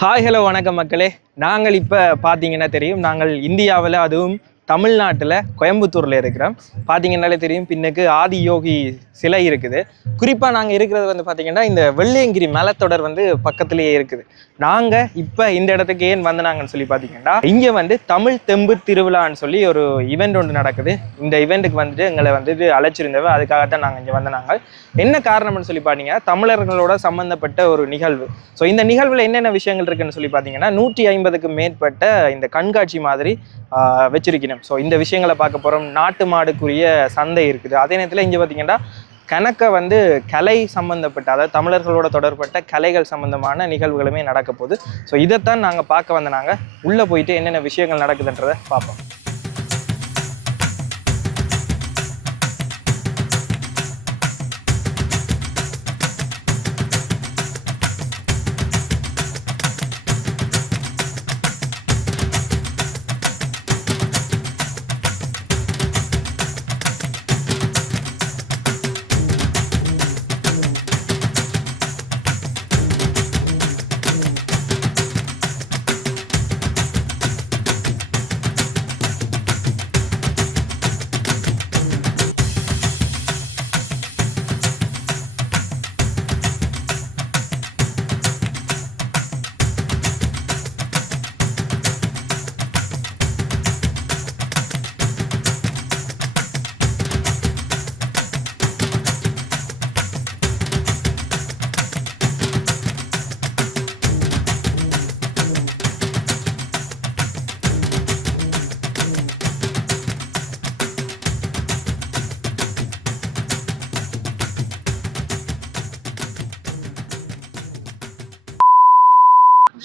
Hi hello வணக்கம் மக்களே. நாங்கள் இப்போ பார்த்தீங்கன்னா தெரியும் நாங்கள் இந்தியாவில் அதுவும் தமிழ்நாட்டில் கோயம்புத்தூரில் இருக்கிறோம். பார்த்தீங்கன்னாலே தெரியும் பின்னுக்கு ஆதி யோகி சிலை இருக்குது. குறிப்பாக நாங்கள் இருக்கிறது வந்து பார்த்திங்கன்னா இந்த வெள்ளியங்கிரி மலைத்தொடர் வந்து பக்கத்துலேயே இருக்குது. நாங்கள் இப்போ இந்த இடத்துக்கு ஏன் வந்தனாங்கன்னு சொல்லி பார்த்தீங்கன்னா இங்கே வந்து தமிழ் தெம்பு திருவிழான்னு சொல்லி ஒரு ஈவெண்ட் ஒன்று நடக்குது. இந்த ஈவெண்ட்டுக்கு வந்துட்டு எங்களை வந்துட்டு அழைச்சிருந்தவ அதுக்காகத்தான் நாங்கள் இங்கே வந்தனாங்க. என்ன காரணம்னு சொல்லி பார்த்தீங்கன்னா தமிழர்களோட சம்மந்தப்பட்ட ஒரு நிகழ்வு. ஸோ இந்த நிகழ்வில் என்னென்ன விஷயங்கள் இருக்குன்னு சொல்லி பார்த்தீங்கன்னா நூற்றி ஐம்பதுக்கு மேற்பட்ட இந்த கண்காட்சி மாதிரி வச்சிருக்கணும். ஸோ இந்த விஷயங்களை பார்க்க போகிறோம் நாட்டு மாடுக்குரிய சந்தை இருக்குது. அதே நேரத்தில் இங்கே பார்த்தீங்கன்னா கணக்கை வந்து கலை சம்பந்தப்பட்ட அதாவது தமிழர்களோட தொடர்பட்ட கலைகள் சம்பந்தமான நிகழ்வுகளுமே நடக்க போகுது. ஸோ இதைத்தான் நாங்கள் பார்க்க வந்த நாங்கள் உள்ளே போயிட்டு என்னென்ன விஷயங்கள் நடக்குதுன்றதை பார்ப்போம்.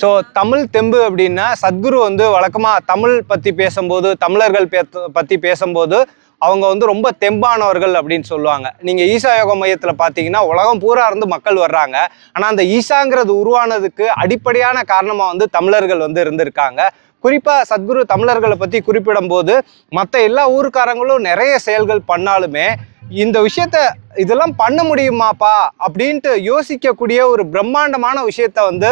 ஸோ தமிழ் தெம்பு அப்படின்னா சத்குரு வந்து வழக்கமாக தமிழ் பற்றி பேசும்போது தமிழர்கள் பற்றி பேசும்போது அவங்க வந்து ரொம்ப தெம்பானவர்கள் அப்படின்னு சொல்லுவாங்க. நீங்கள் ஈசா யோக மையத்தில் பார்த்தீங்கன்னா உலகம் பூரா இருந்து மக்கள் வர்றாங்க. ஆனால் அந்த ஈசாங்கிறது உருவானதுக்கு அடிப்படையான காரணமாக வந்து தமிழர்கள் வந்து இருந்திருக்காங்க. குறிப்பாக சத்குரு தமிழர்களை பற்றி குறிப்பிடும்போது மற்ற எல்லா ஊருக்காரங்களும் நிறைய செயல்கள் பண்ணாலுமே இந்த விஷயத்த இதெல்லாம் பண்ண முடியுமாப்பா அப்படின்ட்டு யோசிக்கக்கூடிய ஒரு பிரம்மாண்டமான விஷயத்த வந்து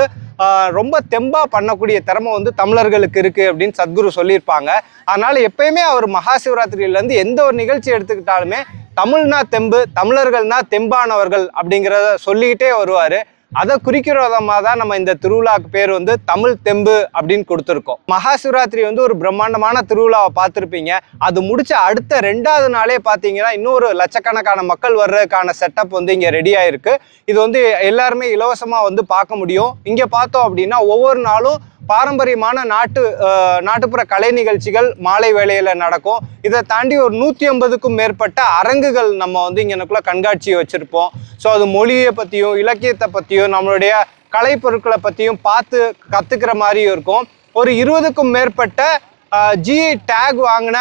ரொம்ப தெம்பாக பண்ணக்கூடிய திறமை வந்து தமிழர்களுக்கு இருக்குது அப்படின்னு சத்குரு சொல்லியிருப்பாங்க. அதனால் எப்பயுமே அவர் மகா சிவராத்திரியிலேருந்து எந்த ஒரு நிகழ்ச்சி எடுத்துக்கிட்டாலுமே தமிழ்னா தெம்பு தமிழர்கள்னா தெம்பானவர்கள் அப்படிங்கிறத சொல்லிக்கிட்டே வருவார். அதை குறிக்கிற விதமாக தான் நம்ம இந்த திருவிழாவுக்கு பேர் வந்து தமிழ் தெம்பு அப்படின்னு கொடுத்துருக்கோம். மகா சிவராத்திரி வந்து ஒரு பிரம்மாண்டமான திருவிழாவை பார்த்துருப்பீங்க. அது முடிச்ச அடுத்த ரெண்டாவது நாளே பார்த்தீங்கன்னா இன்னொரு லட்சக்கணக்கான மக்கள் வர்றதுக்கான செட்டப் வந்து இங்கே ரெடி ஆயிருக்கு. இது வந்து எல்லாருமே இலவசமாக வந்து பார்க்க முடியும். இங்கே பார்த்தோம் அப்படின்னா ஒவ்வொரு நாளும் பாரம்பரியமான நாட்டு நாட்டுப்புற கலை நிகழ்ச்சிகள் மாலை வேளையில் நடக்கும். இதை தாண்டி ஒரு நூற்றி ஐம்பதுக்கும் மேற்பட்ட அரங்குகள் நம்ம வந்து இங்கனக்குள்ள கண்காட்சி வச்சுருப்போம். ஸோ அது மொழியை பற்றியும் இலக்கியத்தை பற்றியும் நம்மளுடைய கலைப்பொருட்களை பற்றியும் பார்த்து கற்றுக்கிற மாதிரியும் இருக்கும். ஒரு இருபதுக்கும் மேற்பட்ட ஜிஐ டேக் வாங்கின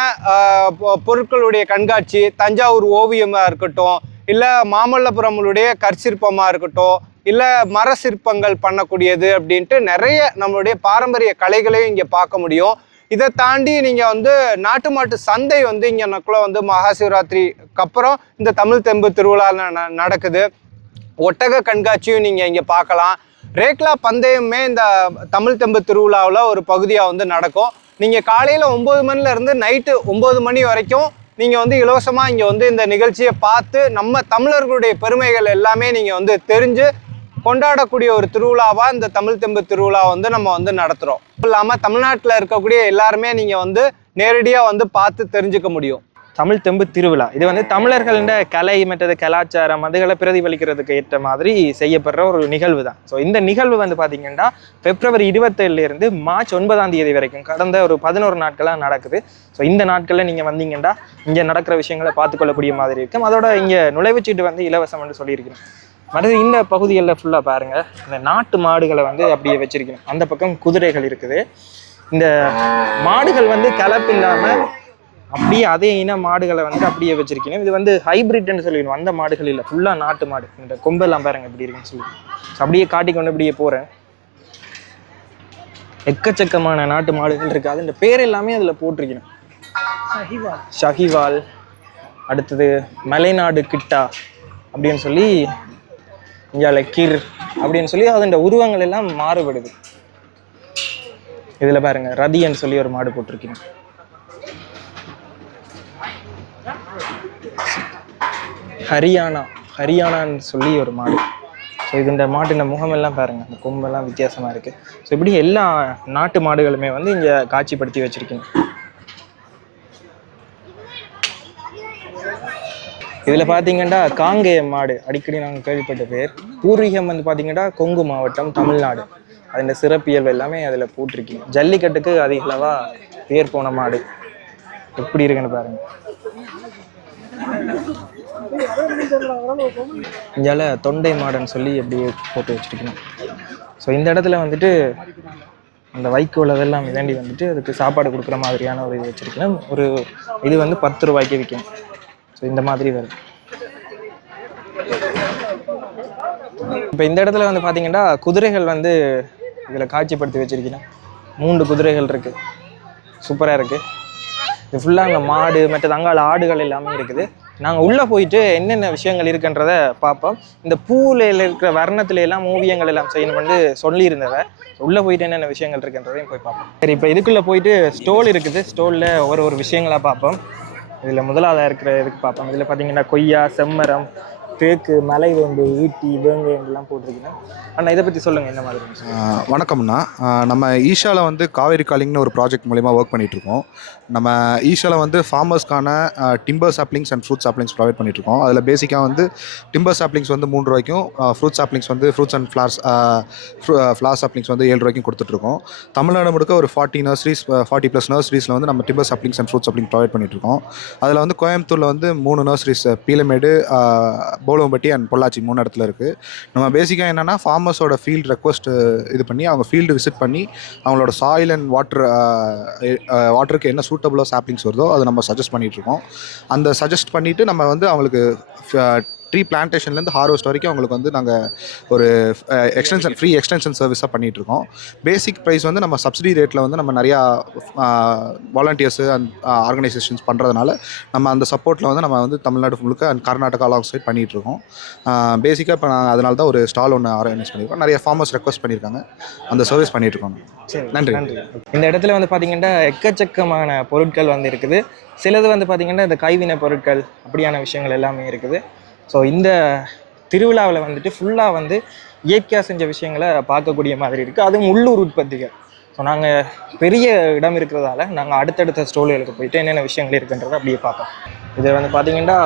பொ- பொருட்களுடைய கண்காட்சி தஞ்சாவூர் ஓவியமாக இருக்கட்டும் இல்லை மாமல்லபுரமுடைய கற்சிற்பமாக இருக்கட்டும் இல்லை மர சிற்பங்கள் பண்ணக்கூடியது அப்படின்ட்டு நிறைய நம்மளுடைய பாரம்பரிய கலைகளையும் இங்கே பார்க்க முடியும். இதை தாண்டி நீங்கள் வந்து நாட்டு மாட்டு சந்தை வந்து இங்கே நக்குள்ள வந்து மகா சிவராத்திரிக்கு அப்புறம் இந்த தமிழ் தெம்பு திருவிழா ந- நடக்குது. ஒட்டக கண்காட்சியும் நீங்கள் இங்கே பார்க்கலாம். ரேக்லா பந்தயமே இந்த தமிழ் தெம்பு திருவிழாவில் ஒரு பகுதியாக வந்து நடக்கும். நீங்கள் காலையில் ஒம்பது மணிலேருந்து நைட்டு ஒம்பது மணி வரைக்கும் நீங்கள் வந்து இலவசமாக இங்கே வந்து இந்த நிகழ்ச்சியை பார்த்து நம்ம தமிழர்களுடைய பெருமைகள் எல்லாமே நீங்கள் வந்து தெரிஞ்சு கொண்டாடக்கூடிய ஒரு திருவிழாவாக இந்த தமிழ் தெம்பு திருவிழா வந்து நம்ம வந்து நடத்துகிறோம் இல்லாமல் தமிழ்நாட்டில் இருக்கக்கூடிய எல்லாருமே நீங்கள் வந்து நேரடியாக வந்து பார்த்து தெரிஞ்சுக்க முடியும். தமிழ் தெம்பு திருவிழா. இது வந்து தமிழர்களின் கலை மற்றது கலாச்சாரம் அதுகளை பிரதிபலிக்கிறதுக்கு ஏற்ற மாதிரி செய்யப்படுற ஒரு நிகழ்வு தான். ஸோ இந்த நிகழ்வு வந்து பார்த்தீங்கன்னா பிப்ரவரி இருபத்தேழுலேருந்து மார்ச் ஒன்பதாம் தேதி வரைக்கும் கடந்த ஒரு பதினோரு நாட்களாக நடக்குது. ஸோ இந்த நாட்களில் நீங்கள் வந்தீங்கன்னா இங்கே நடக்கிற விஷயங்களை பார்த்துக்கொள்ளக்கூடிய மாதிரி இருக்கும். அதோட இங்கே நுழைவுச்சீட்டு வந்து இலவசம் என்று சொல்லியிருக்கிறோம். மற்றது இந்த பகுதிகளில் ஃபுல்லாக பாருங்க. இந்த நாட்டு மாடுகளை வந்து அப்படியே வச்சிருக்கணும். அந்த பக்கம் குதிரைகள் இருக்குது. இந்த மாடுகள் வந்து கலப்பில்லாமல் அப்படியே அதே இன மாடுகளை வந்து அப்படியே வச்சிருக்கணும். இது வந்து ஹைபிரிட்னு சொல்லிடணும் அந்த மாடுகள் இல்லை. ஃபுல்லாக நாட்டு மாடு. இந்த கொம்பெல்லாம் பாருங்க எப்படி இருக்குன்னு சொல்லி அப்படியே காட்டி கொண்டு அப்படியே போகிறேன் எக்கச்சக்கமான நாட்டு மாடுகள் இருக்கு. அது இந்த பேர் எல்லாமே அதில் போட்டிருக்கணும். ஷஹிவால் அடுத்தது மலைநாடு கிட்டா அப்படின்னு சொல்லி இந்தியாவில் கிர் அப்படின்னு சொல்லி அதோட உருவங்கள் எல்லாம் மாறுபடுது. இதில் பாருங்க ரதின்னு சொல்லி ஒரு மாடு போட்டிருக்கீங்க. ஹரியானா ஹரியானான்னு சொல்லி ஒரு மாடு. ஸோ இது இந்த மாட்டின முகமெல்லாம் பாருங்க இந்த கொம்பெல்லாம் வித்தியாசமாக இருக்குது ஸோ இப்படி எல்லா நாட்டு மாடுகளுமே வந்து இங்கே காட்சிப்படுத்தி வச்சுருக்கீங்க. இதில் பார்த்தீங்கன்னா காங்கேயம் மாடு அடிக்கடி நாங்கள் கேள்விப்பட்ட பேர். பூர்வீகம் வந்து பார்த்தீங்கன்னா கொங்கு மாவட்டம் தமிழ்நாடு. அதோட சிறப்பியல்பு எல்லாமே அதில் போட்டிருக்கீங்க. ஜல்லிக்கட்டுக்கு அதிகளவா பேர் போன மாடு எப்படி இருக்குன்னு பாருங்க. இங்கால தொண்டை மாடுன்னு சொல்லி அப்படியே போட்டு வச்சிருக்கணும் ஸோ இந்த இடத்துல வந்துட்டு அந்த வைக்கோல் அதெல்லாம் மிதண்டி வந்துட்டு அதுக்கு சாப்பாடு கொடுக்குற மாதிரியான ஒரு இது வச்சுருக்கணும் ஒரு இது வந்து பத்து ரூபாய்க்கு விற்கும் ஸோ இந்த மாதிரி வரும். இப்போ இந்த இடத்துல வந்து பார்த்தீங்கன்னா குதிரைகள் வந்து இதில் காட்சிப்படுத்தி வச்சுருக்கீங்க. மூன்று குதிரைகள் இருக்குது சூப்பராக இருக்குது இது ஃபுல்லாக அங்கே மாடு மற்ற அங்காள ஆடுகள் எல்லாமே இருக்குது. நாங்கள் உள்ளே போயிட்டு என்னென்ன விஷயங்கள் இருக்குன்றத பார்ப்போம் இந்த பூவில் இருக்கிற வர்ணத்துல எல்லாம் ஓவியங்கள் எல்லாம் செய்யணும் வந்து சொல்லியிருந்தவ உள்ளே போயிட்டு என்னென்ன விஷயங்கள் இருக்குன்றதையும் போய் பார்ப்போம் சரி இப்போ இதுக்குள்ளே போயிட்டு ஸ்டோல் இருக்குது. ஸ்டோலில் ஒரு ஒரு விஷயங்களாக பார்ப்போம் இதில் முதலாளாக இருக்கிற இதுக்கு பார்ப்பாங்க. இதில் பார்த்தீங்கன்னா கொய்யா செம்மரம் தேக்கு மலை வேம்பு ஈட்டி வேங்கு எல்லாம் போட்டிருக்கீங்க அண்ணா இதை பற்றி சொல்லுங்கள் என்ன மாதிரி வணக்கம்ண்ணா. நம்ம ஈஷாவில் வந்து காவேரி காலிங்னு ஒரு ப்ராஜெக்ட் மூலிமா ஒர்க் பண்ணிகிட்ருக்கோம் நம்ம ஈஷோவில் வந்து ஃபார்மர்ஸ்க்கான timber saplings and fruit saplings provide பண்ணிட்டுருக்கோம். அதில் பேசிக்காக வந்து டிம்பர் சாப்ளிங்ஸ் வந்து மூணு ரூபாய்க்கும் ஃப்ரூட் சாப்ளிங்ஸ் வந்து fruits and flowers flower saplings வந்து ஏழு ரூபாய்க்கும் கொடுத்துட்ருக்கோம் தமிழ்நாடு முழுக்க ஒரு ஃபார்ட்டி நர்சரிஸ் ஃபார்ட்டி ப்ளஸ் நர்சரிஸில் வந்து நம்ம timber saplings and fruit sapling provide பண்ணிட்டுருக்கோம். அதில் வந்து கோயம்புத்தூரில் வந்து மூணு நர்சரிஸ் பீலமேடு போலவம்பட்டி அண்ட் பொள்ளாச்சி மூணு இடத்துல இருக்குது நம்ம பேசிக்காக என்னென்னா ஃபார்மர்ஸோட ஃபீல்டு ரெக்வஸ்ட் இது பண்ணி அவங்க ஃபீல்டு விசிட் பண்ணி அவங்களோட சாயில் அண்ட் வாட்டர் வாட்டருக்கு என்ன சூட்டபுளாக சாப்ளிங்ஸ் வருதோ அதை நம்ம சஜஸ்ட் பண்ணிகிட்ருக்கோம் அந்த சஜஸ்ட் பண்ணிவிட்டு நம்ம வந்து அவங்களுக்கு ட்ரீ பிளான்டேஷன்லேருந்து ஹார்வெஸ்ட் வரைக்கும் அவங்களுக்கு வந்து நாங்கள் ஒரு எக்ஸ்டென்ஷன் ஃப்ரீ எக்ஸ்டென்ஷன் சர்வீஸாக பண்ணிகிட்ருக்கோம் பேசிக் ப்ரைஸ் வந்து நம்ம சப்சிடி ரேட்டில் வந்து நம்ம நிறையா வாலண்டியர்ஸு அண்ட் ஆர்கனைசேஷன்ஸ் பண்ணுறதுனால நம்ம அந்த சப்போர்ட்டில் வந்து நம்ம வந்து தமிழ்நாடு முழுக்க அண்ட் கர்நாடகா அலாங் சைட் பண்ணிகிட்ருக்கோம் பேசிக்காக இப்போ நான் அதனால தான் ஒரு ஸ்டால் ஒன்று ஆர்கனைஸ் பண்ணியிருக்கோம். நிறைய ஃபார்மர்ஸ் ரெக்வஸ்ட் பண்ணியிருக்காங்க. அந்த சர்வீஸ் பண்ணிகிட்ருக்கோம் சரி நன்றி. நன்றி. இந்த இடத்துல வந்து பார்த்தீங்கன்னா எக்கச்சக்கமான பொருட்கள் வந்து இருக்குது. சிலது வந்து பார்த்தீங்கன்னா இந்த கைவினை பொருட்கள் அப்படியான விஷயங்கள் எல்லாமே இருக்குது. ஸோ இந்த திருவிழாவில் வந்துட்டு ஃபுல்லாக வந்து இயற்கையாக செஞ்ச விஷயங்களை பார்க்கக்கூடிய மாதிரி இருக்குது அதுவும் உள்ளூர் உற்பத்திகள். ஸோ நாங்கள் பெரிய இடம் இருக்கிறதால நாங்கள் அடுத்தடுத்த ஸ்டோல்களுக்கு போயிட்டு என்னென்ன விஷயங்கள் இருக்குன்றதை அப்படியே பார்ப்போம். இது வந்து பார்த்தீங்கன்னா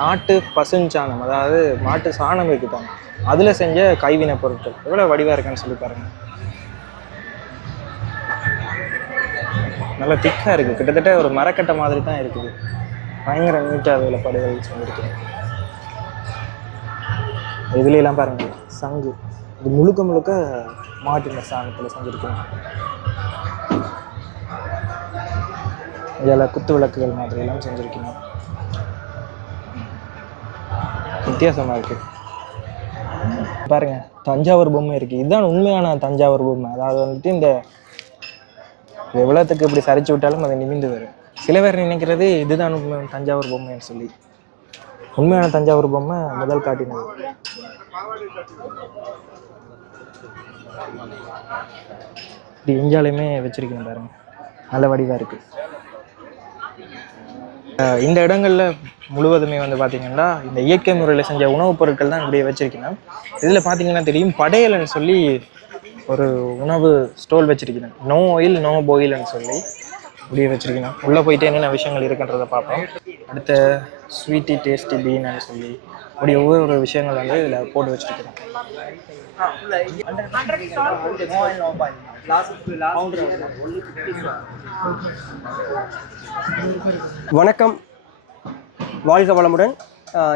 நாட்டு பசுஞ்சாணம் அதாவது மாட்டு சாணம் இருக்குதாங்க அதில் செஞ்ச கைவினை பொருட்கள். எவ்வளோ வடிவாக இருக்குன்னு சொல்லி பாருங்கள் நல்லா திக்காக இருக்குது கிட்டத்தட்ட ஒரு மரக்கட்டை மாதிரி தான் இருக்குது. பயங்கர நீட்டாக வேலைப்பாடுகள் சொல்லியிருக்கேன். இதுல பாருங்கள் பாருங்க. சங்கு. இது முழுக்க முழுக்க மாட்டின சாணத்தில் செஞ்சுருக்கேன் இதில் குத்து விளக்குகள் மாதிரி எல்லாம் செஞ்சுருக்கீங்க. வித்தியாசமாக இருக்குது பாருங்க தஞ்சாவூர் பொம்மை இருக்குது இதுதான் உண்மையான தஞ்சாவூர் பொம்மை. அதாவது வந்துட்டு இந்த எவ்வளோத்துக்கு இப்படி சரிச்சு விட்டாலும் அதை நிமிந்து வரும். சில பேர் நினைக்கிறது இதுதான் உண்மை தஞ்சாவூர் பொம்மைன்னு சொல்லி. உண்மையான தஞ்சாவூர் பொம்மை முதல் காட்டினது. இப்படி எஞ்சாலையுமே வச்சிருக்கேன் பாருங்க. நல்ல வடிவாக இருக்கு. இந்த இடங்கள்ல முழுவதுமே வந்து பார்த்திங்கன்னா இந்த இயற்கை முறையில் செஞ்ச உணவுப் பொருட்கள் தான் இப்படியே வச்சுருக்கேன் இதில் பார்த்தீங்கன்னா தெரியும் படையல்னு சொல்லி ஒரு உணவு ஸ்டோல் வச்சிருக்கேன் நோ ஆயில் நோ பாயில்னு சொல்லி. இப்படியே வச்சிருக்கேன் உள்ளே போயிட்டு என்னென்ன விஷயங்கள் இருக்குன்றதை பார்ப்போம். அடுத்த ஸ்வீட்டி டேஸ்டி பீன்னு சொல்லி அப்படி ஒவ்வொரு விஷயங்கள் வந்து இதில் போட்டு வச்சிருக்கேன் வணக்கம். வாழ்க வளமுடன்.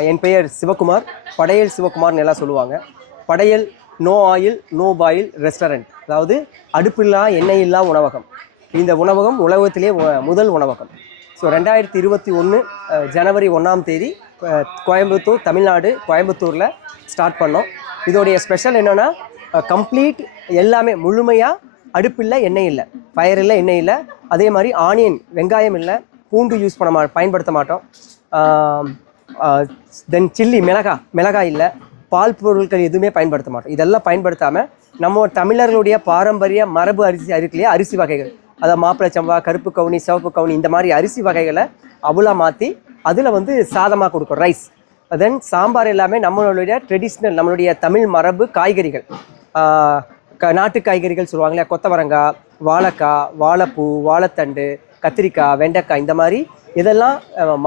என் பெயர் சிவகுமார். படையல் சிவகுமார்னு எல்லாம் சொல்லுவாங்க. Padaiyal no oil no boil restaurant அதாவது அடுப்பில்லா எண்ணெய் இல்லா உணவகம். இந்த உணவகம் உலகத்திலே முதல் உணவகம். ஸோ ரெண்டாயிரத்தி இருபத்தி ஒன்று ஜனவரி ஒன்றாம் தேதி கோயம்புத்தூர் தமிழ்நாடு கோயம்புத்தூரில் ஸ்டார்ட் பண்ணோம். இதோடைய ஸ்பெஷல் என்னென்னா கம்ப்ளீட் எல்லாமே முழுமையாக அடுப்பில்லை எண்ணெய் இல்லை ஃபயர் இல்லை எண்ணெய் இல்லை. அதே மாதிரி ஆனியன் வெங்காயம் இல்லை பூண்டு யூஸ் பண்ண மா பயன்படுத்த மாட்டோம். தென் சில்லி மிளகா மிளகாய் இல்லை பால் பொருட்கள் எதுவுமே பயன்படுத்த மாட்டோம். இதெல்லாம் பயன்படுத்தாமல் நம்ம தமிழர்களுடைய பாரம்பரிய மரபு அரிசி இருக்கு அரிசி வகைகள். அதாவது மாப்பிள்ளை சம்பா கருப்பு கவுனி சிவப்பு கவுனி இந்த மாதிரி அரிசி வகைகளை அவலாக மாற்றி அதில் வந்து சாதமாக கொடுக்கும் ரைஸ். தென் சாம்பார் எல்லாமே நம்மளுடைய ட்ரெடிஷ்னல் நம்மளுடைய தமிழ் மரபு காய்கறிகள். க நாட்டு காய்கறிகள் சொல்லுவாங்க இல்லையா? கொத்தவரங்காய் வாழைக்காய் வாழைப்பூ வாழைத்தண்டு கத்திரிக்காய் வெண்டைக்காய் இந்த மாதிரி இதெல்லாம்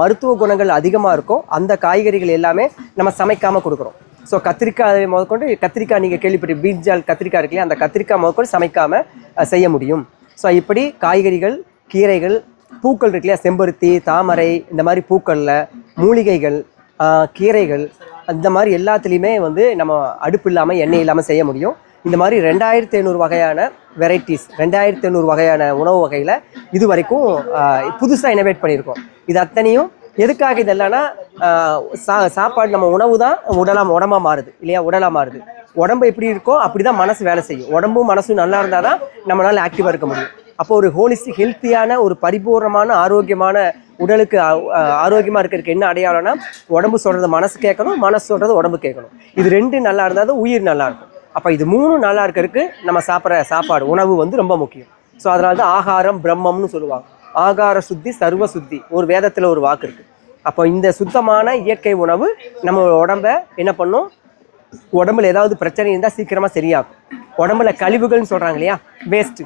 மருத்துவ குணங்கள் அதிகமாக இருக்கும். அந்த காய்கறிகள் எல்லாமே நம்ம சமைக்காமல் கொடுக்குறோம். ஸோ கத்திரிக்காய் முதற்கொண்டு கத்திரிக்காய் நீங்கள் கேள்விப்பட்டு பீஞ்சால் கத்திரிக்காய் இருக்கு அந்த கத்திரிக்காய் முதற்கொண்டு சமைக்காமல் செய்ய முடியும். ஸோ இப்படி காய்கறிகள் கீரைகள் பூக்கள் இருக்கு இல்லையா செம்பருத்தி தாமரை இந்த மாதிரி பூக்களில் மூலிகைகள் கீரைகள் அந்த மாதிரி எல்லாத்துலேயுமே வந்து நம்ம அடுப்பு இல்லாமல் எண்ணெய் இல்லாமல் செய்ய முடியும். இந்த மாதிரி ரெண்டாயிரத்தி ஐநூறு வகையான வெரைட்டிஸ் ரெண்டாயிரத்தி ஐநூறு வகையான உணவு வகையில் இது வரைக்கும் புதுசாக இனோவேட் பண்ணியிருக்கோம். இது அத்தனையும் எதுக்காக இதெல்லாம்னா சா சாப்பாடு நம்ம உணவு தான் உடலாக உடம்பா மாறுது இல்லையா? உடலாக மாறுது. உடம்பு எப்படி இருக்கோ அப்படி தான் மனசு வேலை செய்யும். உடம்பும் மனசும் நல்லா இருந்தால் தான் நம்மளால் ஆக்டிவாக இருக்க முடியும். அப்போ ஒரு ஹோலிஸ்டிக் ஹெல்த்தியான ஒரு பரிபூர்ணமான ஆரோக்கியமான உடலுக்கு ஆரோக்கியமாக இருக்கிறதுக்கு என்ன அடையாளம்னா உடம்பு சொல்கிறது மனசு கேட்கணும் மனசு சொல்றது உடம்பு கேட்கணும். இது ரெண்டு நல்லா இருந்தால் தான் உயிர் நல்லா இருக்கும். அப்போ இது மூணும் நல்லா இருக்கிறதுக்கு நம்ம சாப்பிட்ற சாப்பாடு உணவு வந்து ரொம்ப முக்கியம். ஸோ அதனால தான் ஆகாரம் பிரம்மம்னு சொல்லுவாங்க. ஆகார சுத்தி சர்வ சுத்தி ஒரு வேதத்தில் ஒரு வாக்கு இருக்குது அப்போ இந்த சுத்தமான இயற்கை உணவு நம்ம உடம்ப என்ன பண்ணும்? உடம்புல ஏதாவது பிரச்சனை இருந்தால் சீக்கிரமாக சரியாகும். உடம்புல கழிவுகள்னு சொல்கிறாங்க இல்லையா வேஸ்ட்டு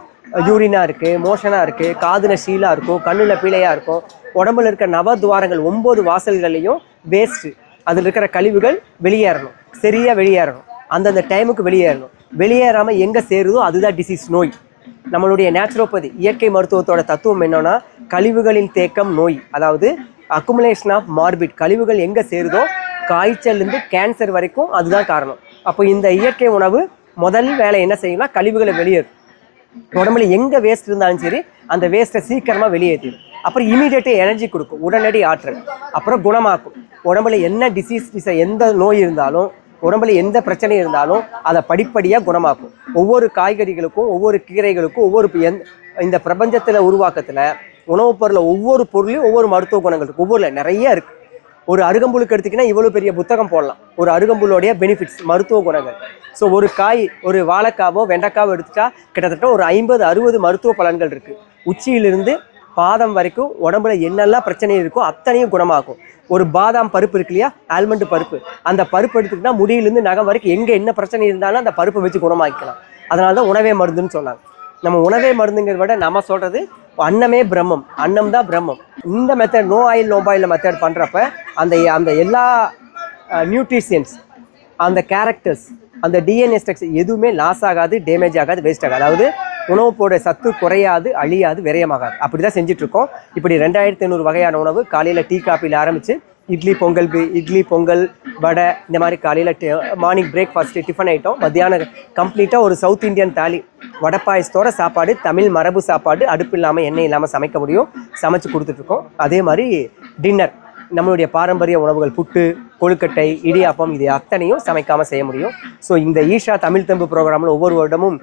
யூரினாக இருக்குது மோஷனாக இருக்குது காதுல ஷீலாக இருக்கும் கண்ணில் பிழையாக இருக்கும். உடம்புல இருக்க நவத்வாரங்கள் ஒம்பது வாசல்கள்லையும் வேஸ்ட்டு அதில் இருக்கிற கழிவுகள் வெளியேறணும். சரியாக வெளியேறணும். அந்தந்த டைமுக்கு வெளியேறணும். வெளியேறாமல் எங்கே சேருதோ அதுதான் டிசீஸ் நோய். நம்மளுடைய நேச்சுரோபதி இயற்கை மருத்துவத்தோட தத்துவம் என்னன்னா கழிவுகளின் தேக்கம் நோய். அதாவது அக்குமுலேஷன் ஆஃப் மார்பிட் கழிவுகள் எங்கே சேருதோ காய்ச்சல்லேருந்து கேன்சர் வரைக்கும் அதுதான் காரணம். அப்போ இந்த இயற்கை உணவு முதல் வேலை என்ன செய்யும்னா கழிவுகளை வெளியேறும். உடம்புல எங்கே வேஸ்ட் இருந்தாலும் சரி அந்த வேஸ்ட்டை சீக்கிரமாக வெளியேற்றிடும் அப்புறம் இமீடியட்டாக எனர்ஜி கொடுக்கும் உடனடி ஆற்றல். அப்புறம் குணமாக்கும் உடம்புல என்ன டிசீஸ் எந்த நோய் இருந்தாலும் உடம்புல எந்த பிரச்சனை இருந்தாலும் அதை படிப்படியாக குணமாக்கும். ஒவ்வொரு காய்கறிகளுக்கும் ஒவ்வொரு கீரைகளுக்கும் ஒவ்வொரு எந் இந்த பிரபஞ்சத்தில் உருவாக்கத்தில் உணவுப் பொருளில் ஒவ்வொரு பொருளையும் ஒவ்வொரு மருத்துவ குணங்கள் இருக்குது ஒவ்வொரு நிறைய இருக்குது ஒரு அருகம்புழுக்கு எடுத்தீங்கன்னா இவ்வளோ பெரிய புத்தகம் போடலாம். ஒரு அருகம்புல்லோடைய பெனிஃபிட்ஸ் மருத்துவ குணங்கள். ஸோ ஒரு காய் ஒரு வாழைக்காவோ வெண்டைக்காவோ எடுத்துட்டா கிட்டத்தட்ட ஒரு ஐம்பது அறுபது மருத்துவ பலன்கள் இருக்குது உச்சியிலிருந்து பாதம் வரைக்கும் உடம்புல என்னெல்லாம் பிரச்சனை இருக்கோ அத்தனையும் குணமாகும். ஒரு பாதாம் பருப்பு இருக்கு இல்லையா? ஆல்மண்ட் பருப்பு. அந்த பருப்பு எடுத்துக்கிட்டால் முடியிலிருந்து நகம் வரைக்கும் எங்கே என்ன பிரச்சனை இருந்தாலும் அந்த பருப்பை வச்சு குணமாக்கலாம் அதனால தான் உணவே மருந்துன்னு சொன்னாங்க. நம்ம உணவே மருந்துங்கிறத விட நம்ம சொல்கிறது அன்னமே பிரம்மம். அன்னம் தான் பிரம்மம். இந்த method no oil no boil method பண்ணுறப்ப அந்த அந்த எல்லா நியூட்ரிஷியன்ஸ் அந்த கேரக்டர்ஸ் அந்த டிஎன்ஏ ஸ்ட்ரக்சர் எதுவுமே லாஸ் ஆகாது டேமேஜ் ஆகாது வேஸ்ட் ஆகாது. அதாவது உணவுப்போட சத்து குறையாது அழியாது விரயமாகாது. அப்படி தான் செஞ்சிட்ருக்கோம் இப்படி ரெண்டாயிரத்தி ஐநூறு வகையான உணவு காலையில் டீ காப்பியில் ஆரம்பித்து இட்லி பொங்கல் இட்லி பொங்கல் வடை இந்த மாதிரி காலையில் மார்னிங் பிரேக்ஃபாஸ்ட்டு டிஃபன் ஐட்டம் மத்தியானம் கம்ப்ளீட்டாக ஒரு சவுத் இந்தியன் தாலி. வடை பாயசத்தோட சாப்பாடு தமிழ் மரபு சாப்பாடு அடுப்பு இல்லாமல் எண்ணெய் இல்லாமல் சமைக்க முடியும். சமைச்சு கொடுத்துட்ருக்கோம். அதே மாதிரி டின்னர் நம்மளுடைய பாரம்பரிய உணவுகள் புட்டு கொழுக்கட்டை இடியாப்பம் இது அத்தனையும் சமைக்காமல் செய்ய முடியும். ஸோ இந்த ஈஷா தமிழ் தெம்பு ப்ரோக்ராமில் ஒவ்வொரு வருடமும்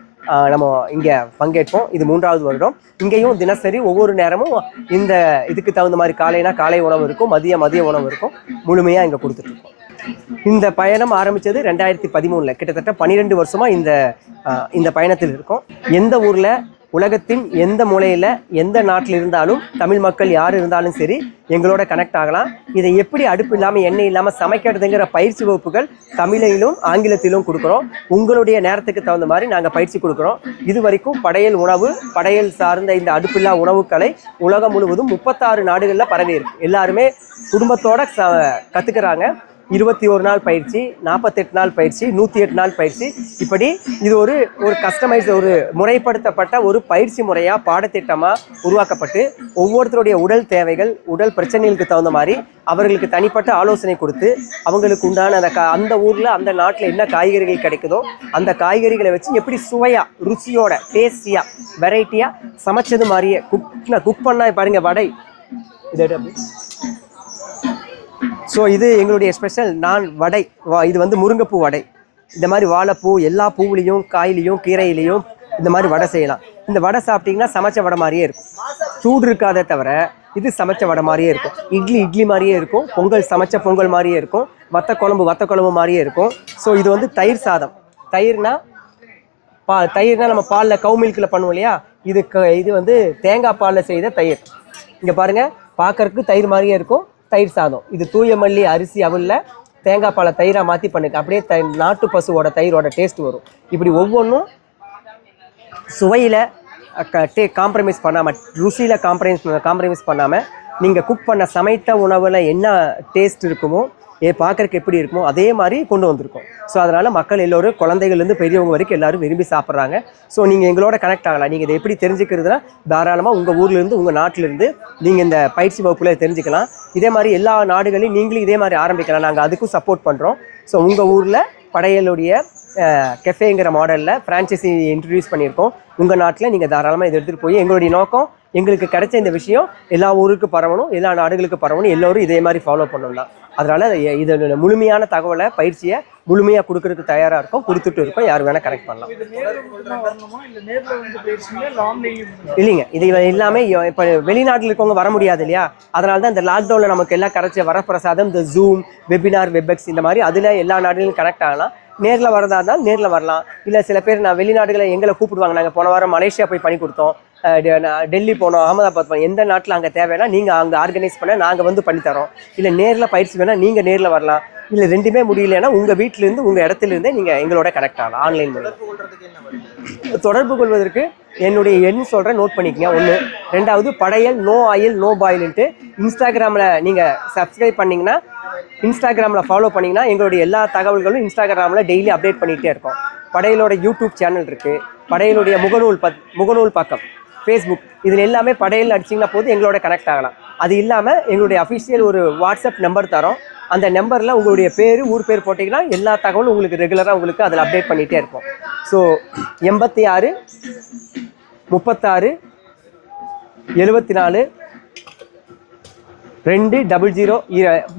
நம்ம இங்கே பங்கேற்போம். இது மூன்றாவது வருடம். இங்கேயும் தினசரி ஒவ்வொரு நேரமும் இந்த இதுக்கு தகுந்த மாதிரி காலைனா காலை உணவு இருக்கும் மதிய மதிய உணவு இருக்கும். முழுமையாக இங்கே கொடுத்துட்ருக்கோம். இந்த பயணம் ஆரம்பித்தது ரெண்டாயிரத்தி பதிமூணில். கிட்டத்தட்ட பன்னிரெண்டு வருஷமாக இந்த இந்த பயணத்தில் இருக்கும். எந்த ஊரில் உலகத்தின் எந்த மூலையில் எந்த நாட்டில் இருந்தாலும் தமிழ் மக்கள் யார் இருந்தாலும் சரி எங்களோட கனெக்ட் ஆகலாம். இதை எப்படி அடுப்பு இல்லாமல் எண்ணெய் இல்லாமல் சமைக்கிறதுங்கிற பயிற்சி வகுப்புகள் தமிழிலும் ஆங்கிலத்திலும் கொடுக்குறோம். உங்களுடைய நேரத்துக்கு தகுந்த மாதிரி நாங்கள் பயிற்சி கொடுக்குறோம். இது வரைக்கும் படையல் உணவு படையல் சார்ந்த இந்த அடுப்பில்லா உணவுக்கலை உலகம் முழுவதும் முப்பத்தாறு நாடுகளில் பரவி இருக்கு. எல்லாருமே குடும்பத்தோட ச கற்றுக்கிறாங்க இருபத்தி ஒரு நாள் பயிற்சி நாற்பத்தெட்டு நாள் பயிற்சி நூற்றி எட்டு நாள் பயிற்சி இப்படி இது ஒரு ஒரு கஸ்டமைஸ் ஒரு முறைப்படுத்தப்பட்ட ஒரு பயிற்சி முறையாக பாடத்திட்டமாக உருவாக்கப்பட்டு ஒவ்வொருத்தருடைய உடல் தேவைகள் உடல் பிரச்சனைகளுக்கு தகுந்த மாதிரி அவர்களுக்கு தனிப்பட்ட ஆலோசனை கொடுத்து அவங்களுக்கு உண்டான அந்த கா அந்த ஊரில் அந்த நாட்டில் என்ன காய்கறிகள் கிடைக்குதோ அந்த காய்கறிகளை வச்சு எப்படி சுவையாக ருசியோட டேஸ்டியாக வெரைட்டியாக சமைச்சது மாதிரியே குக் குக் பண்ணால் பாருங்கள் வடை இது அப்படி. ஸோ இது எங்களுடைய ஸ்பெஷல் நான் வடை. வா- இது வந்து முருங்கைப்பூ வடை. இந்த மாதிரி வாழைப்பூ எல்லா பூவிலையும் காயிலையும் கீரையிலையும் இந்த மாதிரி வடை செய்யலாம். இந்த வடை சாப்பிட்டீங்கன்னா சமைச்ச வடை மாதிரியே இருக்கும். சூடு இருக்காதே தவிர இது சமைச்ச வடை மாதிரியே இருக்கும். இட்லி இட்லி மாதிரியே இருக்கும். பொங்கல் சமைச்ச பொங்கல் மாதிரியே இருக்கும். வத்த குழம்பு வத்த குழம்பு மாதிரியே இருக்கும். ஸோ இது வந்து தயிர் சாதம். தயிர்னா பா தயிர்னா நம்ம பாலில் கவு மில்கில் பண்ணுவோம் இல்லையா? இது க இது வந்து தேங்காய் பாலில் செய்த தயிர். இங்கே பாருங்கள் பார்க்கறதுக்கு தயிர் மாதிரியே இருக்கும். தயிர் சாதம். இது தூய மல்லி அரிசி அவலில் தேங்காய் பாலை தயிராக மாற்றி பண்ணுங்க அப்படியே த நாட்டு பசுவோட தயிரோட டேஸ்ட் வரும். இப்படி ஒவ்வொன்றும் சுவையில் டே காம்ப்ரமைஸ் பண்ணாமல் ருசியில் காம்ப்ரமைஸ் காம்ப்ரமைஸ் பண்ணாமல் நீங்கள் குக் பண்ண சமைத்த உணவில் என்ன டேஸ்ட் இருக்குமோ ஏ பார்க்கறக்கு எப்படி இருக்குமோ அதே மாதிரி கொண்டு வந்திருக்கோம். ஸோ அதனால் மக்கள் எல்லோரும் குழந்தைகள்லேருந்து பெரியவங்க வரைக்கும் எல்லாரும் விரும்பி சாப்பிட்றாங்க. ஸோ நீங்கள் எங்களோட கனெக்ட் ஆகலாம். நீங்கள் இதை எப்படி தெரிஞ்சுக்கிறதுனா தாராளமாக உங்கள் ஊர்லேருந்து உங்கள் நாட்டிலேருந்து நீங்கள் இந்த பயிற்சி வகுப்பில் தெரிஞ்சுக்கலாம். இதே மாதிரி எல்லா நாடுகளையும் நீங்களும் இதே மாதிரி ஆரம்பிக்கலாம். நாங்கள் அதுக்கும் சப்போர்ட் பண்ணுறோம் ஸோ உங்கள் ஊரில் படையலுடைய கெஃபேங்கிற மாடலில் ஃப்ரான்ச்சைசி இன்ட்ரடியூஸ் பண்ணியிருக்கோம். உங்கள் நாட்டில் நீங்கள் தாராளமாக இதை எடுத்துகிட்டு போய் எங்களுடைய நோக்கம் எங்களுக்கு கிடைச்ச இந்த விஷயம் எல்லா ஊருக்கு பரவணும் எல்லா நாடுகளுக்கு பரவணும். எல்லோரும் இதே மாதிரி ஃபாலோ பண்ணணும் தான் அதனால் இதோட முழுமையான தகவலை பயிற்சியை முழுமையாக கொடுக்கறதுக்கு தயாராக இருக்கும் கொடுத்துட்டு இருக்கோம் யார் வேணால் கனெக்ட் பண்ணலாம். இல்லைங்க இது எல்லாமே இப்போ வெளிநாட்டில் இருக்கவங்க வர முடியாது இல்லையா? அதனால தான் இந்த லாக்டவுனில் நமக்கு எல்லாம் கிடைச்ச வரப்பிரசாதம் இந்த ஜூம் வெபினார் வெப்எக்ஸ் இந்த மாதிரி அதில் எல்லா நாடுகளும் கனெக்ட் ஆகலாம். நேரில் வரதா இருந்தால் நேரில் வரலாம். இல்லை சில பேர் நான் வெளிநாடுகளை எங்களை கூப்பிடுவாங்க. நாங்கள் போன வாரம் மலேசியா போய் பண்ணி கொடுத்தோம். டெல்லி போனோம் அகமதாபாத் போனோம். எந்த நாட்டில் அங்கே தேவைன்னா நீங்கள் அங்கே ஆர்கனைஸ் பண்ண நாங்கள் வந்து பண்ணி தரோம். இல்லை நேரில் பயிற்சி வேணால் நீங்கள் நேரில் வரலாம். இல்லை ரெண்டுமே முடியலன்னா உங்கள் வீட்டிலேருந்து உங்கள் இடத்துல இருந்தே நீங்கள் எங்களோட கனெக்ட் ஆகலாம். ஆன்லைன் மூலம். தொடர்பு கொள்வதற்கு என்னுடைய எண் சொல்கிறேன் நோட் பண்ணிக்கங்க. ஒன்று ரெண்டாவது படையல் நோ ஆயில் நோ பாயில்ன்ட்டு இன்ஸ்டாகிராமில் நீங்கள் சப்ஸ்கிரைப் பண்ணிங்கன்னா இன்ஸ்டாகிராமில் ஃபாலோ பண்ணிங்கன்னா எங்களுடைய எல்லா தகவல்களும் இன்ஸ்டாகிராமில் டெய்லி அப்டேட் பண்ணிகிட்டே இருக்கோம். படையலோட யூடியூப் சேனல் இருக்குது படையலுடைய முகநூல் பத் முகநூல் பக்கம் ஃபேஸ்புக் இதில் எல்லாமே படையல் அடிச்சிங்கன்னா போது எங்களோட கனெக்ட் ஆகலாம். அது இல்லாமல் எங்களுடைய அஃபிஷியல் ஒரு வாட்ஸ்அப் நம்பர் தரோம். அந்த நம்பரில் உங்களுடைய பேர் ஊர் பேர் போட்டிங்கன்னா எல்லா தகவலும் உங்களுக்கு ரெகுலராக உங்களுக்கு அதில் அப்டேட் பண்ணிகிட்டே இருப்போம். ஸோ எண்பத்தி ஆறு முப்பத்தாறு எழுபத்தி நாலு ரெண்டு டபுள் ஜீரோ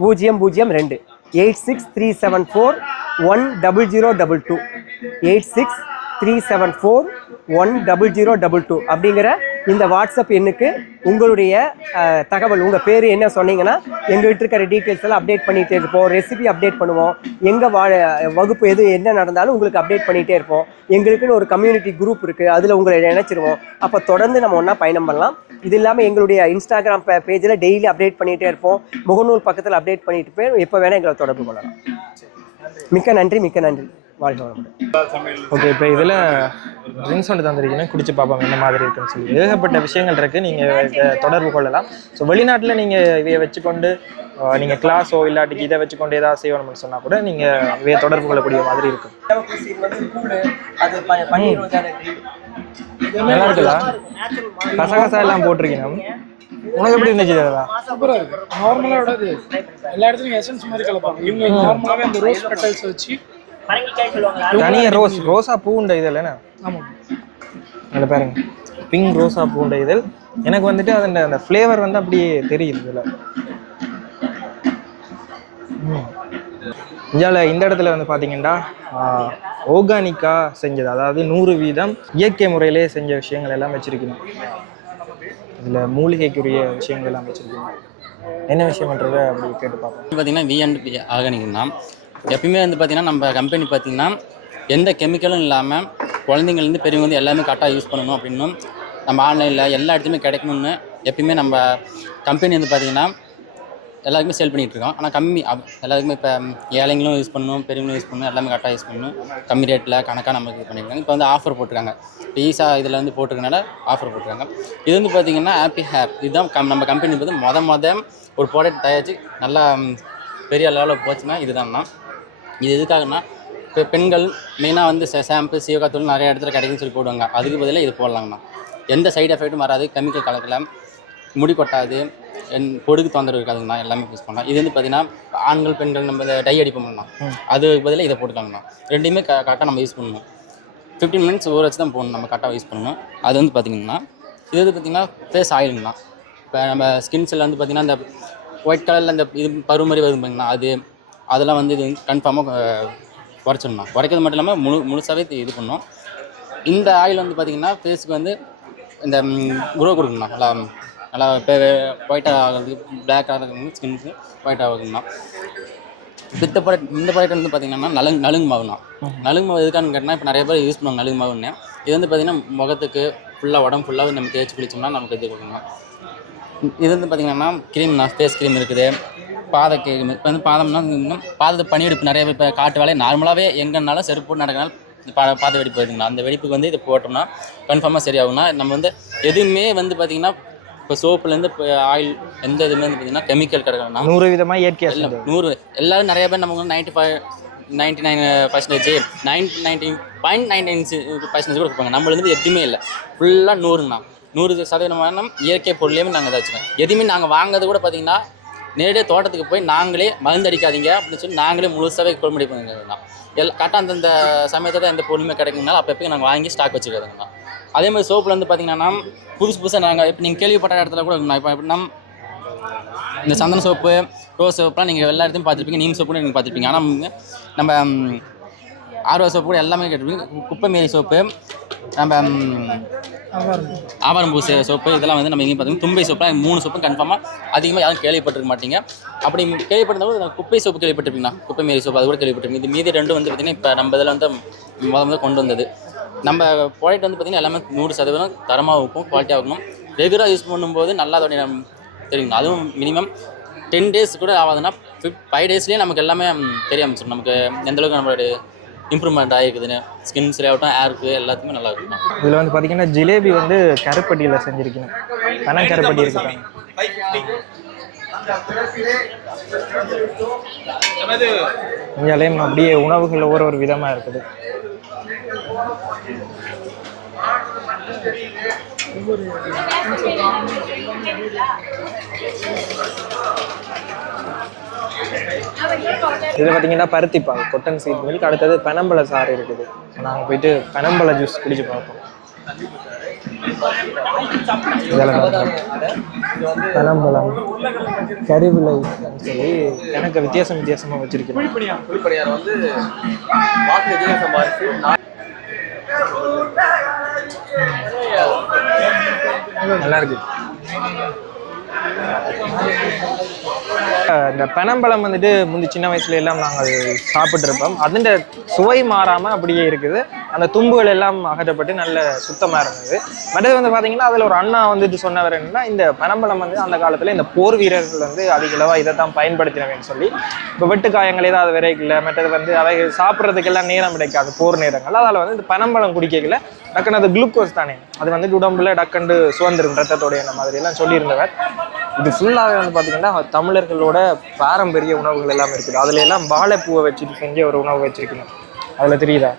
பூஜ்ஜியம் பூஜ்ஜியம் ரெண்டு. Eight six three seven four one double zero double two eight six three seven four one double zero double two அப்படிங்கிற இந்த வாட்ஸ்அப் எண்ணுக்கு உங்களுடைய தகவல் உங்கள் பேர் என்ன சொன்னீங்கன்னா எங்கள்கிட்ட இருக்கிற டீட்டெயில்ஸ் எல்லாம் அப்டேட் பண்ணிகிட்டே இருப்போம். ரெசிபி அப்டேட் பண்ணுவோம். எங்கள் வா வகுப்பு எது என்ன நடந்தாலும் உங்களுக்கு அப்டேட் பண்ணிகிட்டே இருப்போம். எங்களுக்குன்னு ஒரு கம்யூனிட்டி குரூப் இருக்குது அதில் உங்களை நினச்சிருவோம் அப்போ தொடர்ந்து நம்ம ஒன்றா பயணம் பண்ணலாம். இது இல்லாமல் எங்களுடைய இன்ஸ்டாகிராம் பேஜில் டெய்லி அப்டேட் பண்ணிகிட்டே இருப்போம். முகநூல் பக்கத்தில் அப்டேட் பண்ணிட்டு போய் எப்போ வேணால் எங்களை தொடர்பு கொள்ளலாம். மிக்க நன்றி மிக்க நன்றி. வாழ்க வளமுடன். ஓகே இப்போ இதில் ட்ரிங்க்ஸ் ஒன்று தந்திருக்கீங்க குடிச்சு பார்ப்போம் என்ன மாதிரி இருக்குன்னு சொல்லி. ஏகப்பட்ட விஷயங்கள் இருக்குது நீங்கள் தொடர்பு கொள்ளலாம். ஸோ வெளிநாட்டில் நீங்கள் இதையை வச்சுக்கொண்டு நீங்கள் கிளாஸோ இல்லாட்டிக்கு இதை வச்சுக்கொண்டு ஏதாவது செய்யணும்னு சொன்னால் கூட நீங்கள் இதையை தொடர்பு கொள்ளக்கூடிய மாதிரி இருக்கும். நல்லா இருக்குதா? கசகசா எல்லாம் போட்டிருக்கீங்க உனக்கு எப்படி இருந்துச்சு இதெல்லாம் சூப்பரா இருக்கு. நார்மலா விடாது எல்லா இடத்துலயும் எசன்ஸ் மாதிரி கலப்பாங்க. இவங்க நார்மலாவே அந்த ரோஸ் பெட்டல்ஸ் வச்சு தனியாக ரோஸ் ரோசா பூண்ட இதழ் என்ன? ஆமா. அதில் பாருங்க. பிங்க் ரோசா பூண்ட இதழ். எனக்கு வந்துட்டு அதோட அந்த ஃப்ளேவர் வந்து அப்படியே தெரியுது இதில். இந்தியாவில் இந்த இடத்துல வந்து பார்த்தீங்கன்னா ஆர்கானிக்காக செஞ்சது. அதாவது நூறு வீதம் இயற்கை முறையிலே செஞ்ச விஷயங்கள் எல்லாம் வச்சிருக்கணும். இதில் மூலிகைக்குரிய விஷயங்கள் எல்லாம் என்ன விஷயம்ன்றத அப்படி கேட்டு பார்ப்போம். பார்த்தீங்கன்னா வி அண்ட் பி ஆர்கானிக் தான். எப்பயுமே வந்து பார்த்தீங்கன்னா நம்ம கம்பெனி பார்த்தீங்கன்னா எந்த கெமிக்கலும் இல்லாமல் குழந்தைங்கள்லேருந்து பெரியவங்க வந்து எல்லாமே கரெக்டாக யூஸ் பண்ணணும் அப்படின்னும். நம்ம ஆன்லைனில் எல்லா இடத்துலையுமே கிடைக்கணும்னு எப்பயுமே நம்ம கம்பெனி வந்து பார்த்தீங்கன்னா எல்லாருக்குமே சேல் பண்ணிகிட்டு இருக்கோம் ஆனால் கம்மி எல்லாருக்குமே இப்போ ஏழைங்களும் யூஸ் பண்ணணும் பெரியவங்களும் யூஸ் பண்ணணும் எல்லாமே கரெக்டாக யூஸ் பண்ணணும். கம்மி ரேட்டில் கணக்காக நம்ம இது பண்ணியிருக்காங்க. இப்போ வந்து ஆஃபர் போட்டிருக்காங்க. இப்போ ஈஸா இதில் வந்து போட்டிருக்கனால ஆஃபர் போட்டிருக்காங்க. இது வந்து பார்த்தீங்கன்னா ஹாப்பி ஹேர் இதுதான் கம் நம்ம கம்பெனி வந்து மொத மொத ஒரு ப்ராடக்ட் தயாரித்து நல்லா பெரிய லெவலில் போச்சுன்னா இதுதான்ண்ணா இது எதுக்காகனா இப்போ பெண்கள் மெயினாக வந்து ஷாம்பு சீவகாத்தூள் நிறைய இடத்துல கிடைக்குன்னு சொல்லி போடுவாங்க. அதுக்கு பதிலாக இது போடலாங்கண்ணா. எந்த சைடு எஃபெக்ட்டும் வராது. கெமிக்கல் கலக்கல முடி கொட்டாது என் பொடுகு தொந்தரவு இருக்காதுங்கண்ணா எல்லாமே யூஸ் பண்ணலாம். இது வந்து பார்த்தீங்கன்னா ஆண்கள் பெண்கள் நம்ம இதை டை அடிப்போம்னா அது பதிலாக இதை போட்டுக்கலாங்கண்ணா ரெண்டுமே க கரெக்டாக நம்ம யூஸ் பண்ணணும். ஃபிஃப்டீன் மினிட்ஸ் ஊற வச்சு தான் போடணும். நம்ம கரெக்டாக யூஸ் பண்ணணும். அது வந்து பார்த்திங்கன்னா இது வந்து பார்த்திங்கன்னா ஃபேஸ் ஆயிலுங்கண்ணா இப்போ நம்ம ஸ்கின்ஸில் வந்து பார்த்திங்கன்னா இந்த ஒயிட் கலரில் அந்த இது பருவ மாதிரி வருது பாருங்கண்ணா அது அதெல்லாம் வந்து இது கன்ஃபார்மாக குறைச்சிடணும் குறைக்கிறது மட்டும் இல்லாமல் முழு முழுசாகவே இது பண்ணணும். இந்த ஆயில் வந்து பார்த்திங்கன்னா ஃபேஸுக்கு வந்து இந்த குரோ கொடுக்கணும் நல்லா நல்லா இப்போ ஒயிட்டாக ஆகிறது பிளாக் ஆகிறது ஸ்கின்னுக்கு ஒயிட் ஆகுதுங்கண்ணா இந்த ப்ராடக்ட் இந்த ப்ராடக்ட் வந்து பார்த்தீங்கன்னா நலுங்கு நலுங்கு மாவுனா நலுங்கு மாவு எதுக்கான்னு கேட்டால் இப்போ நிறைய பேர் யூஸ் பண்ணுவாங்க நலுங்கு மாவுன்னு. இது வந்து பார்த்தீங்கன்னா முகத்துக்கு ஃபுல்லாக உடம்பு ஃபுல்லாக நம்ம தேய்ச்சி குளிச்சோம்னா நமக்கு இது கொடுக்கணும் இது வந்து பார்த்தீங்கன்னா க்ரீம்னா ஃபேஸ் க்ரீம் இருக்குது. பாத க்ரீம் இப்போ வந்து பாதம்னா இன்னும் பாதத்தை பனியெடுப்பு நிறைய பேர் இப்போ காட்டு வேலையை நார்மலாகவே எங்கேனாலும் செருப்பு போட்டு நடக்கனால பா பாத வெடிப்பு வருதுங்களா? அந்த வெடிப்புக்கு வந்து இது போட்டோம்னா கன்ஃபார்மாக சரியாகும்னா நம்ம வந்து எதுவுமே வந்து பார்த்தீங்கன்னா இப்போ சோப்புலேருந்து இப்போ ஆயில் எந்த வந்து பார்த்தீங்கன்னா கெமிக்கல் கிடைக்கணும்னா நூறு விதமா இயற்கையா எல்லாம் செஞ்சது நூறு எல்லாரும் நிறைய பேர் நமக்கு ninety five ninety nine percentage nine nineteen point nine nine percentage கூட கொடுப்பாங்க. நம்மளுக்கு வந்து எதுவுமே இல்லை. ஃபுல்லாக நூறுண்ணா நூறு சதவீதமான இயற்கை பொருளையுமே நாங்கள் வச்சுக்கோம் எதுவுமே நாங்கள் வாங்குறது கூட பார்த்தீங்கன்னா நேரடியாக தோட்டத்துக்கு போய் நாங்களே மருந்து அடிக்காதீங்க அப்படின்னு சொல்லி நாங்களே முழுசாகவே கொள்முடி பண்ணுறதுண்ணா எல் கரெக்டாக அந்தந்த சமயத்தோட எந்த பொருளுமே கிடைக்குங்கனால அப்போ நாங்கள் வாங்கி ஸ்டாக் வச்சுக்கிறதுங்கண்ணா அதே மாதிரி சோப்பில் வந்து பார்த்தீங்கன்னா புதுசு புதுசாக நாங்கள் இப்போ நீங்கள் கேள்விப்பட்ட இடத்துல கூட இருக்குண்ணா இப்போ எப்படின்னா இந்த சந்தன சோப்பு ரோஸ் சோப்புலாம் நீங்கள் எல்லா இடத்தையும் பார்த்துருப்பீங்க. நீம் சோப்பு நீங்கள் பார்த்துருப்பீங்க. ஆனால் நம்ம ஆர்வ சோப்பு கூட எல்லாமே கேட்டிருப்பீங்க. குப்பை மீறி சோப்பு நம்ம ம், ஆவாரம்பூ சே- சோப்பு இதெல்லாம் வந்து நம்ம எங்கேயும் பார்த்தீங்கன்னா தும்பை சோப்புலாம் மூணு சோப்பும் கன்ஃபார்மாக அதிகமாக யாரும் கேள்விப்பட்டிருக்க மாட்டீங்க. அப்படி கேள்விப்பட்டிருந்தாலும் குப்பை சோப்பு கேள்விப்பட்டிருப்பீங்களா குப்பை மேரி சோப்பு அது கூட கேள்விப்பட்டிருப்பீங்க இது மீதி ரெண்டும் வந்து பார்த்திங்கன்னா இப்போ நம்ம இதில் வந்து முத முதல் கொண்டு வந்தது. நம்ம ப்ராடக்ட் வந்து பார்த்திங்கன்னா எல்லாமே நூறு சதவீதம் தரமாக இருக்கும் குவாலிட்டியாக இருக்கணும் ரெகுலராக யூஸ் பண்ணும்போது நல்லா அதோடைய தெரியும் அதுவும் மினிமம் டென் டேஸ் கூட ஆகாதுன்னா ஃபிஃப் ஃபைவ் டேஸ்லேயே நமக்கு எல்லாமே தெரிய ஆரம்பிச்சிடும். நமக்கு எந்த அளவுக்கு நம்மளோட இம்ப்ரூவ்மெண்ட் ஆகிருக்குதுன்னு ஸ்கின் சரியாகட்டும் ஹேருக்கு எல்லாத்துக்குமே நல்லா இருக்கும். இதில் வந்து பார்த்தீங்கன்னா ஜிலேபி வந்து கருப்பட்டியில் செஞ்சிருக்கணும். பனம் கருப்பட்டி இருக்கு இந்தியாலேயும் அப்படியே உணவுகள் ஒவ்வொரு ஒரு விதமாக இருக்குது. இதில் பார்த்தீங்கன்னா பருத்திப்பாங்க கொட்டன் சீட் மில்க் அடுத்தது பனம்பழ சாறு இருக்குது. நாங்கள் போயிட்டு பனம்பழ ஜூஸ் குடிச்சு பார்ப்போம். இதெல்லாம் பனம்பழம் கருவிலை சொல்லி எனக்கு வித்தியாசம் வித்தியாசமாக வச்சிருக்கேன் நல்லா இருக்கு. இந்த பனம்பழம் வந்துட்டு முந்தி சின்ன வயசுல எல்லாம் நாங்கள் சாப்பிட்ருப்போம் அதுண்ட சுவை மாறாம அப்படியே இருக்குது. அந்த தும்புகள் எல்லாம் அகற்றப்பட்டு நல்ல சுத்தமா இருந்தது. மற்றது வந்து பாத்தீங்கன்னா அதுல ஒரு அண்ணா வந்துட்டு சொன்னவர் என்னன்னா இந்த பனம்பழம் வந்து அந்த காலத்துல இந்த போர் வீரர்கள் வந்து அதிக அளவா இதை தான் பயன்படுத்தினவேன்னு சொல்லி இப்போ வெட்டு காயங்கள் ஏதாவது விரைக்கல மற்றது வந்து அவை சாப்பிட்றதுக்கெல்லாம் நேரம் கிடைக்காது போர் நேரங்கள். அதால வந்து இந்த பனம்பழம் குடிக்கல டக்குன்னு அது குளுக்கோஸ் தானே. அது வந்து உடம்புல டக்குண்டு சுதந்திரம் ரத்தத்தோடைய அந்த மாதிரி எல்லாம் சொல்லியிருந்தவர். இது ஃபுல்லாகவே வந்து பார்த்தீங்கன்னா தமிழர்களோட பாரம்பரிய உணவுகள் எல்லாம் இருக்குது. அதில் எல்லாம் வாழைப்பூவை வச்சுட்டு செஞ்ச ஒரு உணவு வச்சுருக்கணும் அதில் தெரியுதா?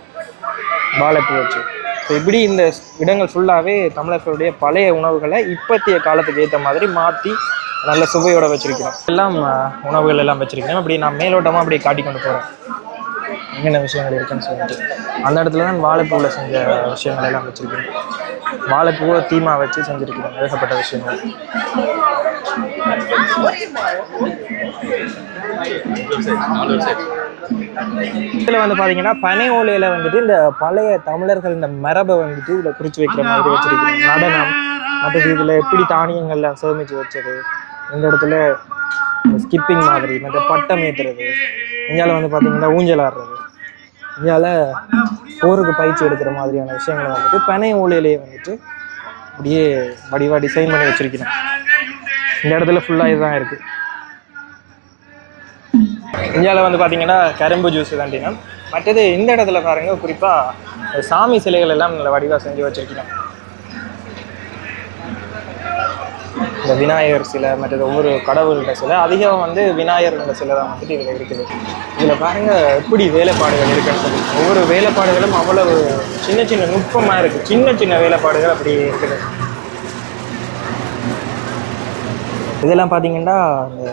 வாழைப்பூ வச்சு. ஸோ இப்படி இந்த இடங்கள் ஃபுல்லாகவே தமிழர்களுடைய பழைய உணவுகளை இப்பத்திய காலத்துக்கு ஏற்ற மாதிரி மாற்றி நல்ல சுவையோட வச்சிருக்கிறோம். எல்லாம் உணவுகள் எல்லாம் வச்சிருக்கணும் அப்படி நான் மேலோட்டமாக அப்படியே காட்டி கொண்டு போகிறேன் என்னென்ன விஷயங்கள் இருக்குன்னு சொல்லிட்டு. அந்த இடத்துல தான் வாழைப்பூவில் செஞ்ச விஷயங்கள் எல்லாம் வச்சுருக்கேன். வாழைப்பூவை தீமா வச்சு செஞ்சிருக்கிறோம் ஏகப்பட்ட விஷயங்கள். இதில் வந்து பார்த்தீங்கன்னா பனை ஓலையில் வந்துட்டு இந்த பழைய தமிழர்கள் இந்த மரபை வந்துட்டு இதில் குறித்து வைக்கிற மாதிரி வச்சிருக்கோம் நடனம் மற்றது இதில் எப்படி தானியங்கள்லாம் சேமிச்சு வச்சது இந்த இடத்துல ஸ்கிப்பிங் மாதிரி மற்ற பட்டம் ஏற்றுறது இந்தியாவில் வந்து பார்த்தீங்கன்னா ஊஞ்சல் ஆடுறது இந்தியாவில் போருக்கு பயிற்சி எடுக்கிற மாதிரியான விஷயங்களை வந்துட்டு பனை ஓலையிலேயே வந்துட்டு அப்படியே வடிவா டிசைன் பண்ணி வச்சிருக்கிறேன் இந்த இடத்துல ஃபுல்லாக இதுதான் இருக்குது இந்தியாவில் வந்து பார்த்தீங்கன்னா கரும்பு ஜூஸ் தாண்டினா மற்றது இந்த இடத்துல பாருங்க குறிப்பாக சாமி சிலைகள் எல்லாம் நல்ல வடிவாக செஞ்சு வச்சுருக்கீங்க. இந்த விநாயகர் சிலை மற்றது ஒவ்வொரு கடவுள்கிட்ட சிலை அதிகம் வந்து விநாயகர் சிலை தான் வந்துட்டு இதில் இருக்குது. இதில் பாருங்கள் எப்படி வேலைப்பாடுகள் இருக்குன்னு சொல்லி. ஒவ்வொரு வேலைப்பாடுகளும் அவ்வளவு சின்ன சின்ன நுட்பமாக இருக்குது சின்ன சின்ன வேலைப்பாடுகள் அப்படி இருக்குது. இதெல்லாம் பார்த்தீங்கன்னா அந்த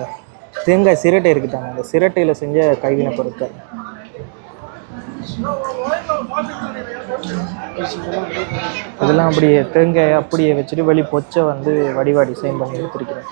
தேங்காய் சிரட்டை இருக்குதாங்க. அந்த சிரட்டையில் செஞ்ச கைவினை பொருட்கள். இதெல்லாம் அப்படியே தேங்காயை அப்படியே வச்சுட்டு வெளி பொச்சை வந்து வடிவா டிசைன் பண்ணி எடுத்துருக்கிறேன்.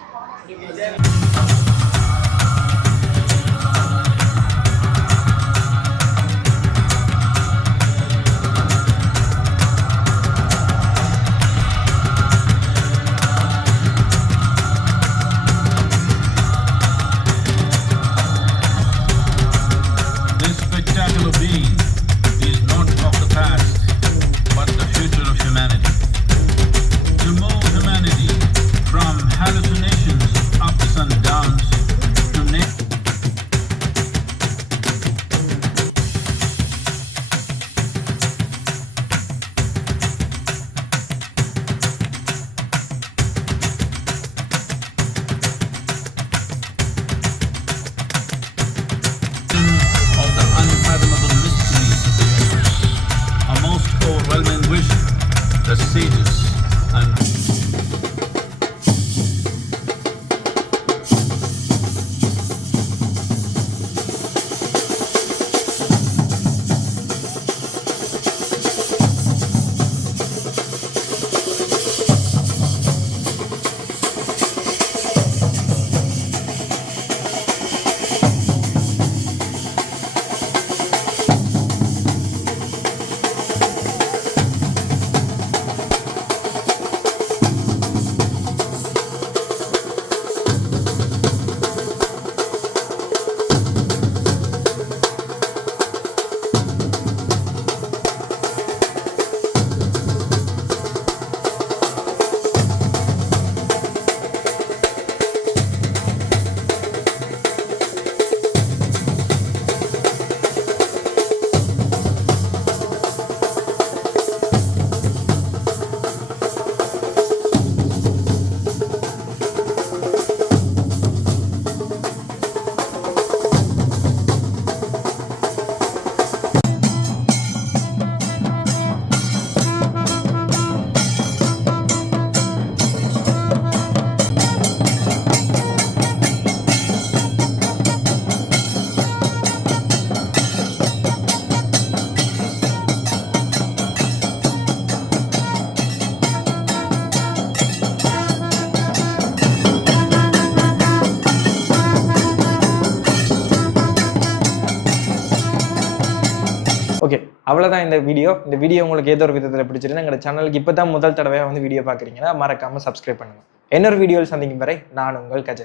அவ்வளோதான் இந்த வீடியோ இந்த வீடியோ உங்களுக்கு ஏதோ ஒரு விதத்தில் பிடிச்சிருந்தா எங்களோட சேனலுக்கு இப்போ தான் முதல் தடவையாக வந்து வீடியோ பார்க்குறீங்கன்னா மறக்காமல் சப்ஸ்கிரைப் பண்ணுங்கள் இன்னொரு வீடியோவில் சந்திக்கும் வரை நான் உங்கள் கஜன்.